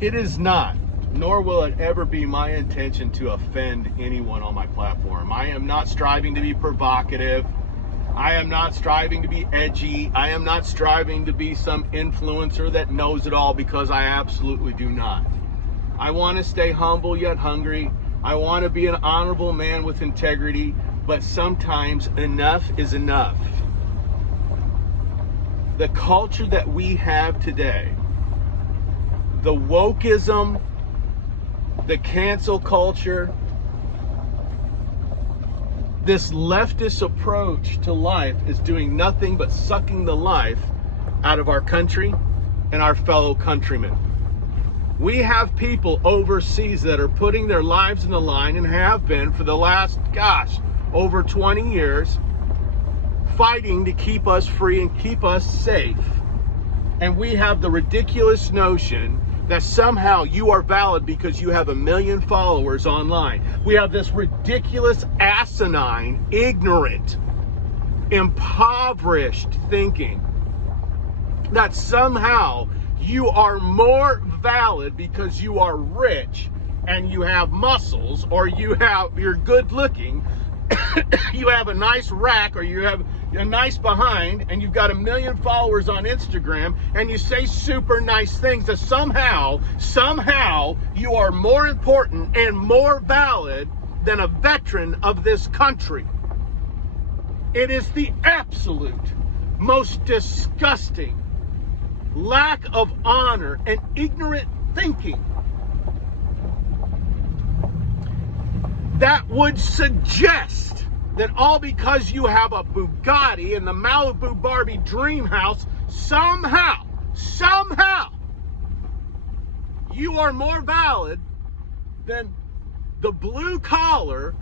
It is not, nor will it ever be my intention to offend anyone on my platform. I am not striving to be provocative. I am not striving to be edgy. I am not striving to be some influencer that knows it all, because I absolutely do not. I want to stay humble yet hungry. I want to be an honorable man with integrity, but sometimes enough is enough. The culture that we have today, the wokeism, the cancel culture, this leftist approach to life is doing nothing but sucking the life out of our country and our fellow countrymen. We have people overseas that are putting their lives in the line, and have been for the last, over 20 years, fighting to keep us free and keep us safe. And we have the ridiculous notion that somehow you are valid because you have 1 million followers online. We have this ridiculous, asinine, ignorant, impoverished thinking that somehow you are more valid because you are rich and you have muscles, or you're good looking, you have a nice rack, or you have a nice behind, and you've got 1 million followers on Instagram, and you say super nice things, that somehow you are more important and more valid than a veteran of this country. It is the absolute most disgusting lack of honor and ignorant thinking that would suggest that all because you have a Bugatti and the Malibu Barbie dream house, somehow, you are more valid than the blue collar,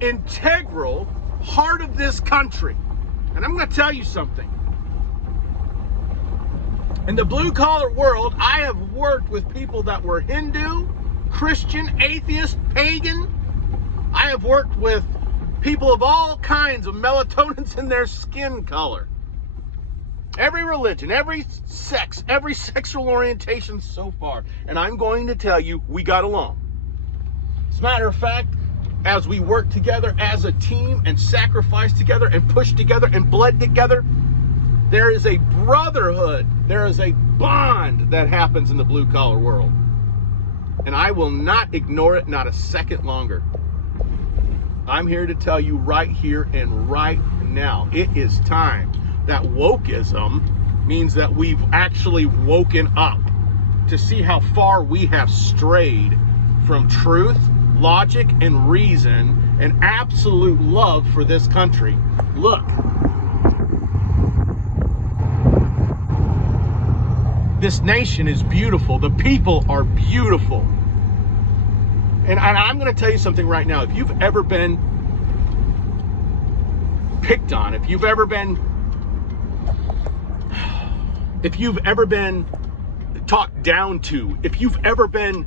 integral heart of this country. And I'm going to tell you something. In the blue collar world, I have worked with people that were Hindu, Christian, atheist, pagan. I have worked with people of all kinds of melatonins in their skin color. Every religion, every sex, every sexual orientation so far. And I'm going to tell you, we got along. As a matter of fact, as we worked together as a team and sacrificed together and pushed together and bled together, there is a brotherhood, there is a bond that happens in the blue collar world. And I will not ignore it, not a second longer. I'm here to tell you right here and right now, it is time. That wokeism means that we've actually woken up to see how far we have strayed from truth, logic, and reason, and absolute love for this country. Look. This nation is beautiful. The people are beautiful. And I'm going to tell you something right now. If you've ever been picked on, if you've ever been talked down to, if you've ever been,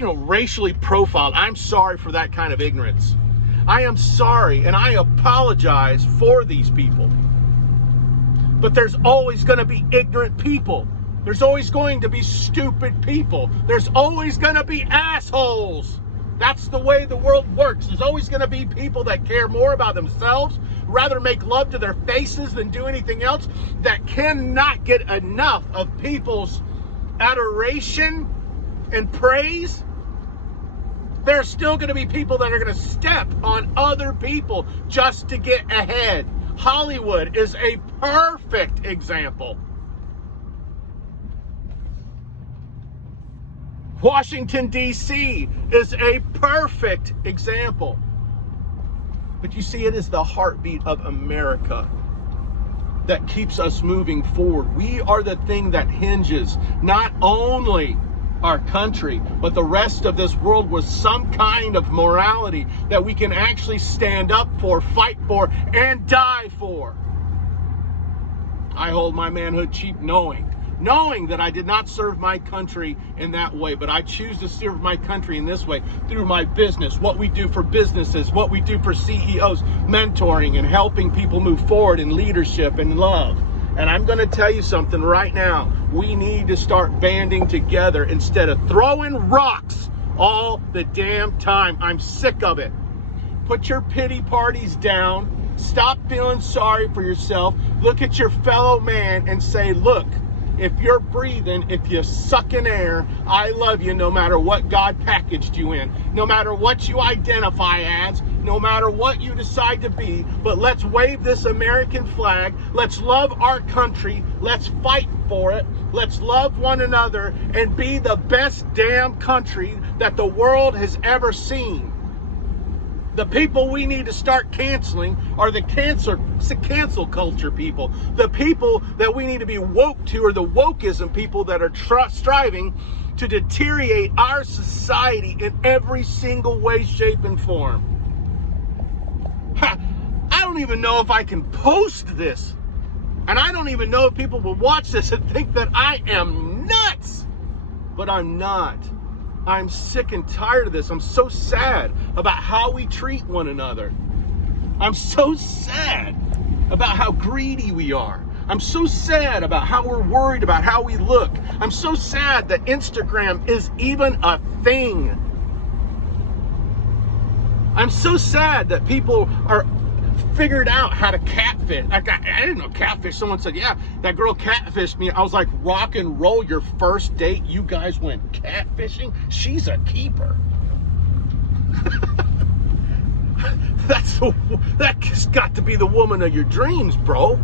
racially profiled, I'm sorry for that kind of ignorance. I am sorry, and I apologize for these people. But there's always going to be ignorant people. There's always going to be stupid people. There's always going to be assholes. That's the way the world works. There's always going to be people that care more about themselves, rather make love to their faces than do anything else, that cannot get enough of people's adoration and praise. There's still going to be people that are going to step on other people just to get ahead. Hollywood is a perfect example. Washington, D.C. is a perfect example. But you see, it is the heartbeat of America that keeps us moving forward. We are the thing that hinges not only our country, but the rest of this world with some kind of morality that we can actually stand up for, fight for, and die for. I hold my manhood cheap knowing that I did not serve my country in that way, but I choose to serve my country in this way through my business, what we do for businesses, what we do for CEOs, mentoring and helping people move forward in leadership and love. And I'm going to tell you something right now. We need to start banding together instead of throwing rocks all the damn time. I'm sick of it. Put your pity parties down. Stop feeling sorry for yourself. Look at your fellow man and say, look, if you're breathing, if you suck in air, I love you no matter what God packaged you in, no matter what you identify as, no matter what you decide to be. But let's wave this American flag. Let's love our country. Let's fight for it. Let's love one another and be the best damn country that the world has ever seen. The people we need to start canceling are the cancel culture people. The people that we need to be woke to are the wokeism people that are striving to deteriorate our society in every single way, shape, and form. I don't even know if I can post this. And I don't even know if people will watch this and think that I am nuts. But I'm not. I'm sick and tired of this. I'm so sad about how we treat one another. I'm so sad about how greedy we are. I'm so sad about how we're worried about how we look. I'm so sad that Instagram is even a thing. I'm so sad that people are figured out how to catfish. I didn't know catfish. Someone said, yeah, that girl catfished me. I was like, rock and roll, your first date, you guys went catfishing? She's a keeper. That's got to be the woman of your dreams, bro.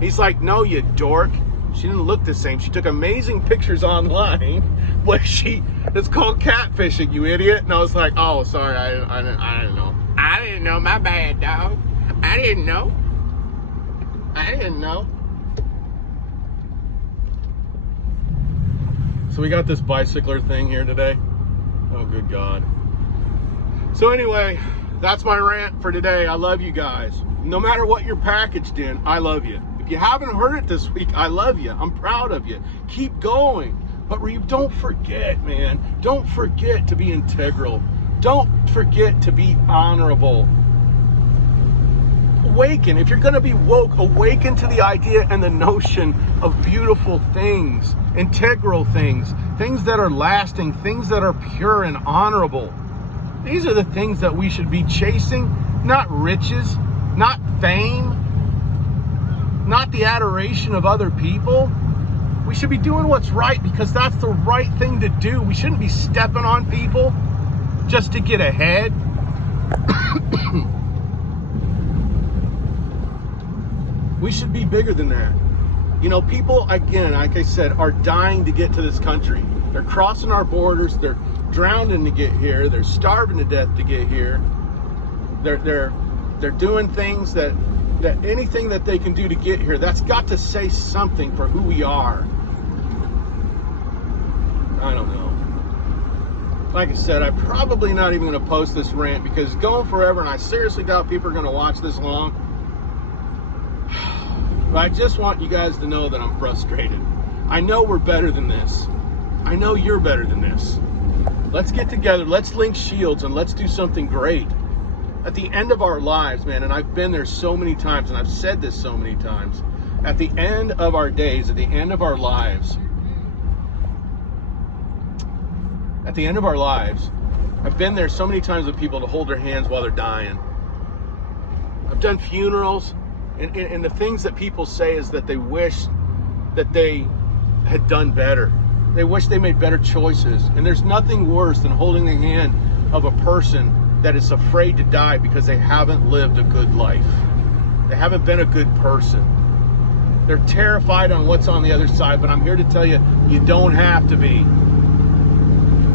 He's like, no, you dork. She didn't look the same. She took amazing pictures online, but it's called catfishing, you idiot. And I was like, oh, sorry, I didn't know. I didn't know, my bad, dog. I didn't know. So we got this bicycler thing here today. Oh, good God. So anyway, that's my rant for today. I love you guys. No matter what you're packaged in, I love you. If you haven't heard it this week, I love you. I'm proud of you. Keep going. But don't forget, man. Don't forget to be integral. Don't forget to be honorable. Awaken. If you're going to be woke, awaken to the idea and the notion of beautiful things, integral things, things that are lasting, things that are pure and honorable. These are the things that we should be chasing, not riches, not fame, not the adoration of other people. We should be doing what's right because that's the right thing to do. We shouldn't be stepping on people just to get ahead. We should be bigger than that. You know, people, again, like I said, are dying to get to this country. They're crossing our borders. They're drowning to get here. They're starving to death to get here. They're doing things that anything that they can do to get here, that's got to say something for who we are. I don't know. Like I said, I'm probably not even going to post this rant because it's going forever, and I seriously doubt people are going to watch this long. But I just want you guys to know that I'm frustrated. I know we're better than this. I know you're better than this. Let's get together. Let's link shields and let's do something great. At the end of our lives, man, and I've been there so many times, and I've said this so many times, at the end of our days, at the end of our lives, I've been there so many times with people to hold their hands while they're dying. I've done funerals, and the things that people say is that they wish that they had done better. They wish they made better choices. And there's nothing worse than holding the hand of a person that is afraid to die because they haven't lived a good life. They haven't been a good person. They're terrified on what's on the other side, but I'm here to tell you, you don't have to be.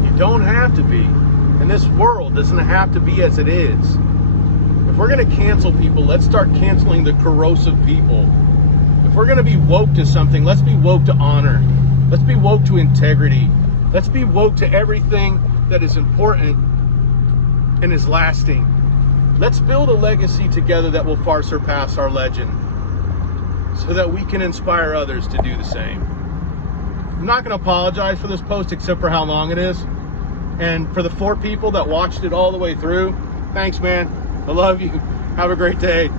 You don't have to be. And this world doesn't have to be as it is. If we're going to cancel people, let's start canceling the corrosive people. If we're going to be woke to something, let's be woke to honor. Let's be woke to integrity. Let's be woke to everything that is important and is lasting. Let's build a legacy together that will far surpass our legend so that we can inspire others to do the same. I'm not going to apologize for this post except for how long it is. And for the 4 people that watched it all the way through, thanks, man. I love you. Have a great day.